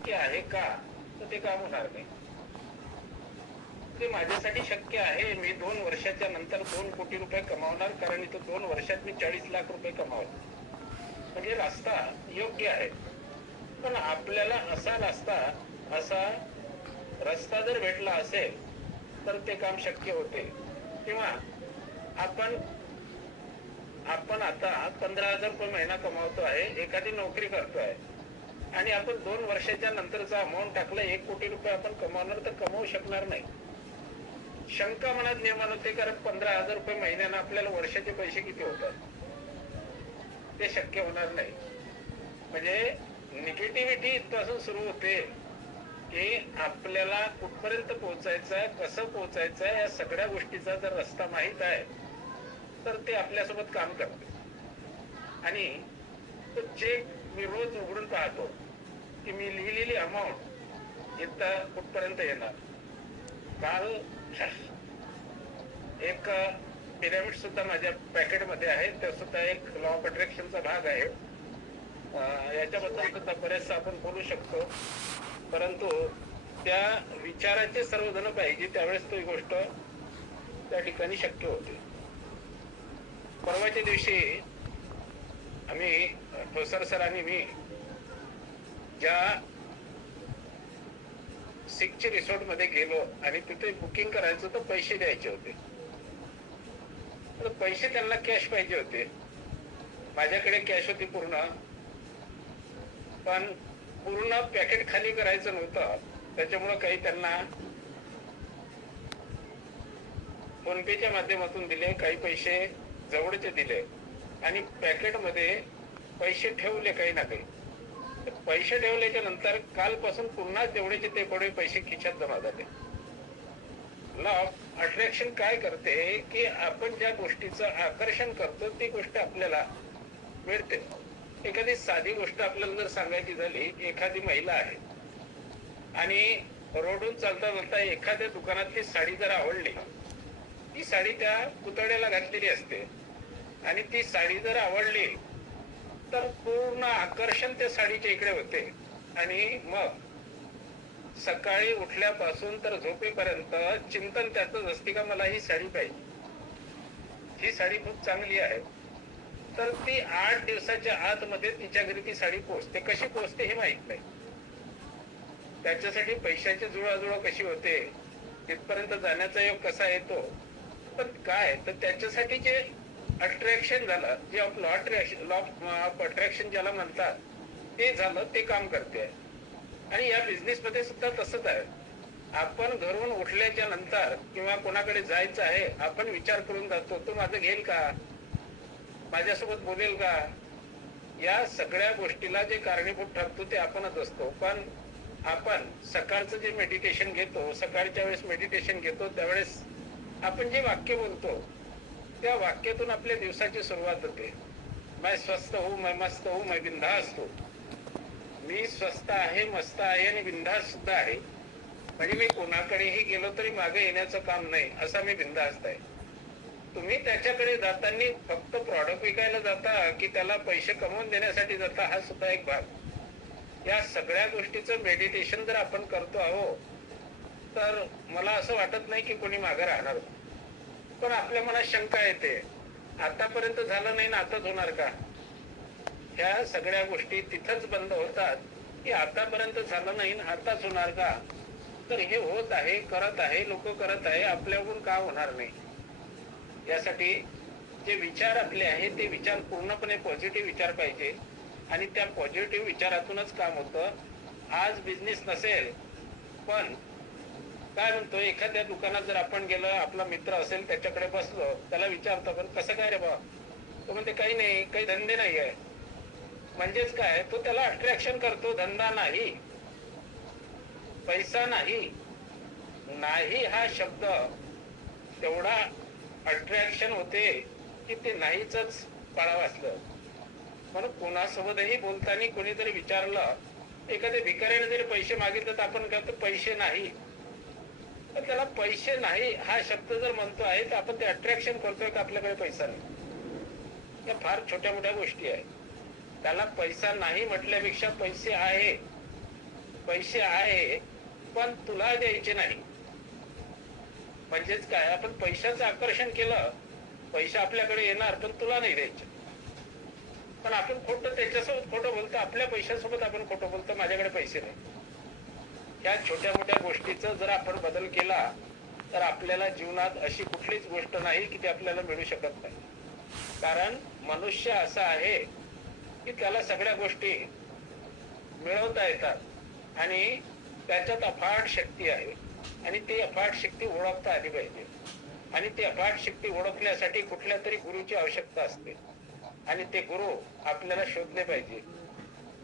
शक्य आहे का, तर ते काम होणार नाही. ते माझ्यासाठी शक्य आहे. मी 2 वर्षाच्या नंतर 2 कोटी रुपये कमावणार, कारण इथं 2 वर्षात मी 40 लाख रुपये कमावले. म्हणजे रस्ता योग्य आहे. पण आपल्याला असा रस्ता जर भेटला असेल तर ते काम शक्य होते. किंवा आपण आपण आता 15,000 रुपये महिना कमावतो आहे, एखादी नोकरी करतो आहे आणि आपण 2 वर्षाच्या नंतरचा अमाऊंट टाकलं 1 कोटी रुपये आपण कमावणार, तर कमावू शकणार नाही. शंका मनात निर्माण होते, कारण 15,000 रुपये महिन्यानं आपल्याला वर्षाचे पैसे किती होतात, ते शक्य होणार नाही. म्हणजे निगेटिव्हिटी इथपासून सुरू होते की आपल्याला कुठपर्यंत पोहोचायचं आहे, कसं पोहोचायचं आहे, या सगळ्या गोष्टीचा जर रस्ता माहीत आहे तर ते आपल्यासोबत काम करते. आणि तो चेक मी रोज उघडून पाहतो की मी लिहिलेली अमाऊंट इथं कुठपर्यंत येणार. काल एक पिरॅमिड सुद्धा माझ्या पॅकेटमध्ये आहे, ते सुद्धा एक लॉ ऑफ अट्रॅक्शनचा भाग आहे. याच्याबद्दल सुद्धा बरेचसं आपण बोलू शकतो, परंतु त्या विचाराचे सर्वजण पाहिजे, त्यावेळेस तो गोष्ट त्या ठिकाणी शक्य होते. परवाच्या दिवशी आम्ही ठोसर सर आणि मी ज्या सिकची रिसॉर्ट मध्ये गेलो आणि तिथे बुकिंग करायचं तर पैसे द्यायचे होते. तर पैसे त्यांना कॅश पाहिजे होते. माझ्याकडे कॅश होती पूर्ण, पण पूर्ण पॅकेट खाली करायचं नव्हतं, त्याच्यामुळे काही त्यांना फोन पेच्या माध्यमातून दिले, काही पैसे जवळचे दिले आणि पॅकेटमध्ये पैसे ठेवले काही ना काही. पैसे ठेवल्याच्या नंतर कालपासून पुन्हा तेवढेचे तेवढे पैसे खिशात जमा झाले. लॉ ऑफ अट्रॅक्शन काय करते की आपण ज्या गोष्टीचं आकर्षण करतो ती गोष्ट आपल्याला मिळते. एखादी साधी गोष्ट आपल्याला जर सांगायची झाली, एखादी महिला आहे आणि रोडून चालता चालता एखाद्या दुकानातली साडी जर आवडली, ती साडी त्या पुतळ्याला घातलेली असते आणि ती साडी जर आवडली तर पूर्ण आकर्षण त्या साडीच्या इकडे होते आणि मग सकाळी उठल्यापासून तर झोपेपर्यंत चिंतन त्यातच असते का मला ही साडी पाहिजे, ही साडी खूप चांगली आहे. तर ती 8 दिवसाच्या आतमध्ये तिच्या घरी ती साडी पोहोचते. कशी पोहोचते हे माहित नाही. त्याच्यासाठी पैशाची जुळाजुळा कशी होते, तिथपर्यंत जाण्याचा योग कसा येतो, पण काय तर त्याच्यासाठी जे अट्रॅक्शन झालं, जे लॉ ऑफ अट्रॅक्शन ज्याला म्हणतात, ते झालं, ते काम करते. आणि या बिझनेस मध्ये सुद्धा तसंच आहे. आपण घरून उठल्याच्या नंतर किंवा कोणाकडे जायचं आहे, आपण विचार करून जातो, तो माझं घेईल का, माझ्यासोबत बोलेल का. या सगळ्या गोष्टीला जे कारणीभूत ठरतो ते आपणच असतो. पण आपण सकाळचं जे मेडिटेशन घेतो, सकाळच्या वेळेस मेडिटेशन घेतो, त्यावेळेस आपण जे वाक्य बोलतो त्या वाक्यातून आपल्या दिवसाची सुरुवात होते. मैं स्वस्थ हूं, मैं मस्त हूं, मैं बिंदास हूं. मी स्वस्थ आहे, मस्त आहे आणि बिंदास सुद्धा आहे. म्हणजे मी कोणाकडेही गेलो तरी मागे येण्याचं काम नाही, असा मी बिंदास्त आहे. तुम्ही त्याच्याकडे जाताना फक्त प्रॉडक्ट विकायला जाता की त्याला पैसे कमवून देण्यासाठी जाता, हा सुद्धा एक भाग. या सगळ्या गोष्टीचं मेडिटेशन जर आपण करतो आहोत तर मला असं वाटत नाही की कोणी मागे राहणार. पण आपल्या मनात शंका येते, आतापर्यंत झालं नाही ना, आताच होणार का. ह्या सगळ्या गोष्टी तिथंच बंद होतात की आतापर्यंत झालं नाही ना, आताच होणार का. तर हे होत आहे, करत आहे, लोक करत आहे, आपल्याकडून का होणार नाही. यासाठी जे विचार आपले आहेत ते विचार पूर्णपणे पॉझिटिव्ह विचार पाहिजे आणि त्या पॉझिटिव्ह विचारातूनच काम होतं. आज बिझनेस नसेल, पण काय म्हणतो, एखाद्या दुकानात जर आपण गेलो, आपला मित्र असेल, त्याच्याकडे बसलो, त्याला विचारतो पण कसं काय रे बा, तो म्हणते काही नाही, काही धंदे नाही आहे. म्हणजेच काय, तो त्याला अट्रॅक्शन करतो, धंदा नाही, पैसा नाही. नाही हा शब्द तेवढा अट्रॅक्शन होते की ते नाहीच पाळावं असलं. म्हणून कोणासोबतही बोलताना कोणीतरी विचारलं, एखाद्या भिकाऱ्याने जरी पैसे मागितले तर आपण म्हणतो पैसे नाही. तर त्याला पैसे नाही हा शब्द जर म्हणतो आहे तर आपण ते अट्रॅक्शन करतोय का आपल्याकडे पैसा नाही. या फार छोट्या मोठ्या गोष्टी आहेत. त्याला पैसा नाही म्हटल्यापेक्षा पैसे आहे, पैसे आहे पण तुला द्यायचे नाही. म्हणजेच काय, आपण पैशाचं आकर्षण केलं, पैसे आपल्याकडे येणार पण तुला नाही द्यायचे. पण आपण खोटं त्याच्यासोबत खोटं बोलतो, आपल्या पैशासोबत आपण खोटं बोलतो, माझ्याकडे पैसे नाही. या छोट्या मोठ्या गोष्टीचा जर आपण बदल केला तर आपल्याला जीवनात अशी कुठलीच गोष्ट नाही की ती आपल्याला मिळू शकत नाही. कारण मनुष्य असा आहे की त्याला सगळ्या गोष्टी मिळवता येतात आणि त्याच्यात अफाट शक्ती आहे आणि ती अफाट शक्ती ओळखता आली पाहिजे. आणि ती अफाट शक्ती ओळखण्यासाठी कुठल्या तरी गुरुची आवश्यकता असते आणि ते गुरु आपल्याला शोधले पाहिजे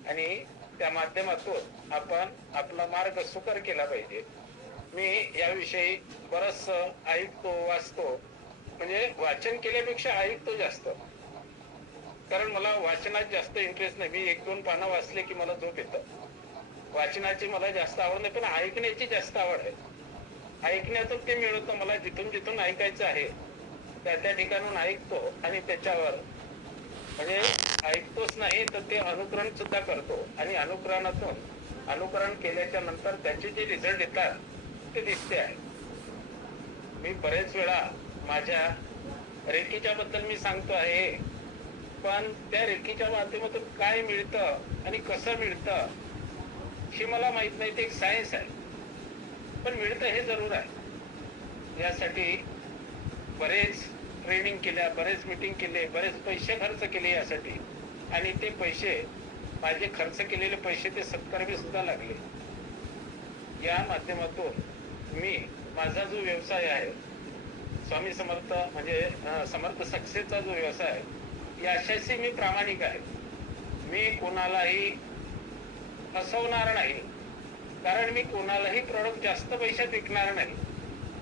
आणि त्या माध्यमातून आपण आपला मार्ग सुकर केला पाहिजे. मी याविषयी बरंच ऐकतो, वाचतो. म्हणजे वाचन केल्यापेक्षा ऐकतो जास्त, कारण मला वाचनात जास्त इंटरेस्ट नाही. मी 1-2 पानं वाचले की मला झोप येतं. वाचनाची मला जास्त आवड नाही, पण ऐकण्याची जास्त आवड आहे. ऐकण्यातून ते मिळतं मला. जिथून जिथून ऐकायचं आहे त्या त्या ठिकाणून ऐकतो आणि त्याच्यावर म्हणजे ऐकतोच नाही तर ते अनुकरण सुद्धा करतो आणि अनुकरण केल्याच्या नंतर त्याचे जे रिझल्ट येतात ते दिसते आहे. मी बरेच वेळा माझ्या रेकीच्या बद्दल मी सांगतो आहे, पण त्या रेकीच्या माध्यमातून काय मिळतं आणि कसं मिळतं हे मला माहित नाही. ते एक सायन्स आहे, पण मिळतं हे जरूर आहे. यासाठी बरेच ट्रेनिंग केल्या, बरेच मीटिंग केले, बरेच पैसे खर्च केले यासाठी आणि ते पैसे, माझे खर्च केलेले पैसे ते सत्कर्मी सुद्धा लागले. या माध्यमातून मी माझा जो व्यवसाय आहे, स्वामी समर्थ म्हणजे समर्थ सक्सेसचा जो व्यवसाय आहे, याच्याशी मी प्रामाणिक आहे. मी कोणालाही फसवणार नाही, कारण मी कोणालाही प्रोडक्ट जास्त पैशात विकणार नाही.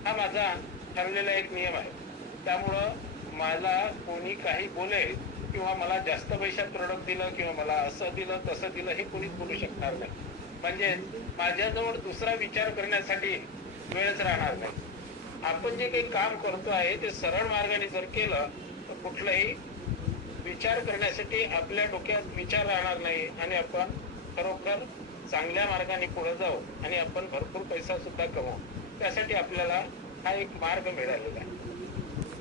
हा माझा ठरलेला एक नियम आहे. त्यामुळं मला कोणी काही बोलेल किंवा मला जास्त पैशात प्रोडक्ट दिलं किंवा मला असं दिलं तसं दिलं हे कोणीच बोलू शकणार नाही. म्हणजे माझ्याजवळ दुसरा विचार करण्यासाठी वेळच राहणार नाही. आपण जे काही काम करतो आहे ते सरळ मार्गाने जर केलं तर कुठलाही विचार करण्यासाठी आपल्या डोक्यात विचार राहणार नाही आणि आपण खरोखर चांगल्या मार्गाने पुढे जाऊ आणि आपण भरपूर पैसा सुद्धा कमवू. त्यासाठी आपल्याला हा एक मार्ग मिळालेला आहे.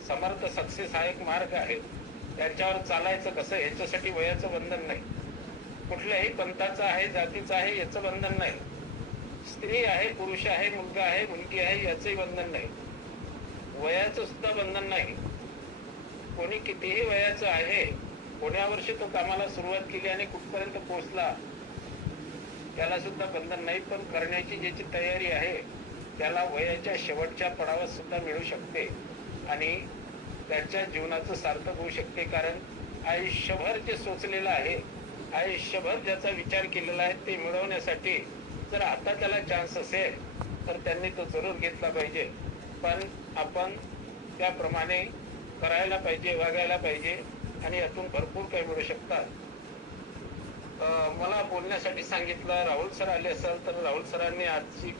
समर्थ सक्सेस हा एक मार्ग आहे. त्याच्यावर चालायचं कसं, याच्यासाठी वयाचं बंधन नाही. कुठल्याही पंथाचं आहे, जातीचं आहे याचं बंधन नाही. स्त्री आहे, पुरुष आहे, मुलगा आहे, मुलगी आहे याचंही बंधन नाही. वयाचं सुद्धा बंधन नाही. कोणी कितीही वयाचं आहे, कोण्या वर्षी तो कामाला सुरुवात केली आणि कुठपर्यंत पोहोचला त्याला सुद्धा बंधन नाही. पण करण्याची ज्याची तयारी आहे त्याला वयाच्या शेवटच्या पडावात सुद्धा मिळू शकते आणि त्याच्या जीवनाचं सार्थक होऊ शकते. कारण आयुष्यभर जे सोचलेलं आहे, आयुष्यभर ज्याचा विचार केलेला आहे ते मिळवण्यासाठी जर आता त्याला चान्स असेल तर त्यांनी तो जरूर घेतला पाहिजे. पण आपण त्याप्रमाणे करायला पाहिजे, वागायला पाहिजे आणि यातून भरपूर काही मिळू शकतात. मला बोलण्यासाठी सांगितलं, राहुल सर आले असेल तर राहुल सरांनी आजची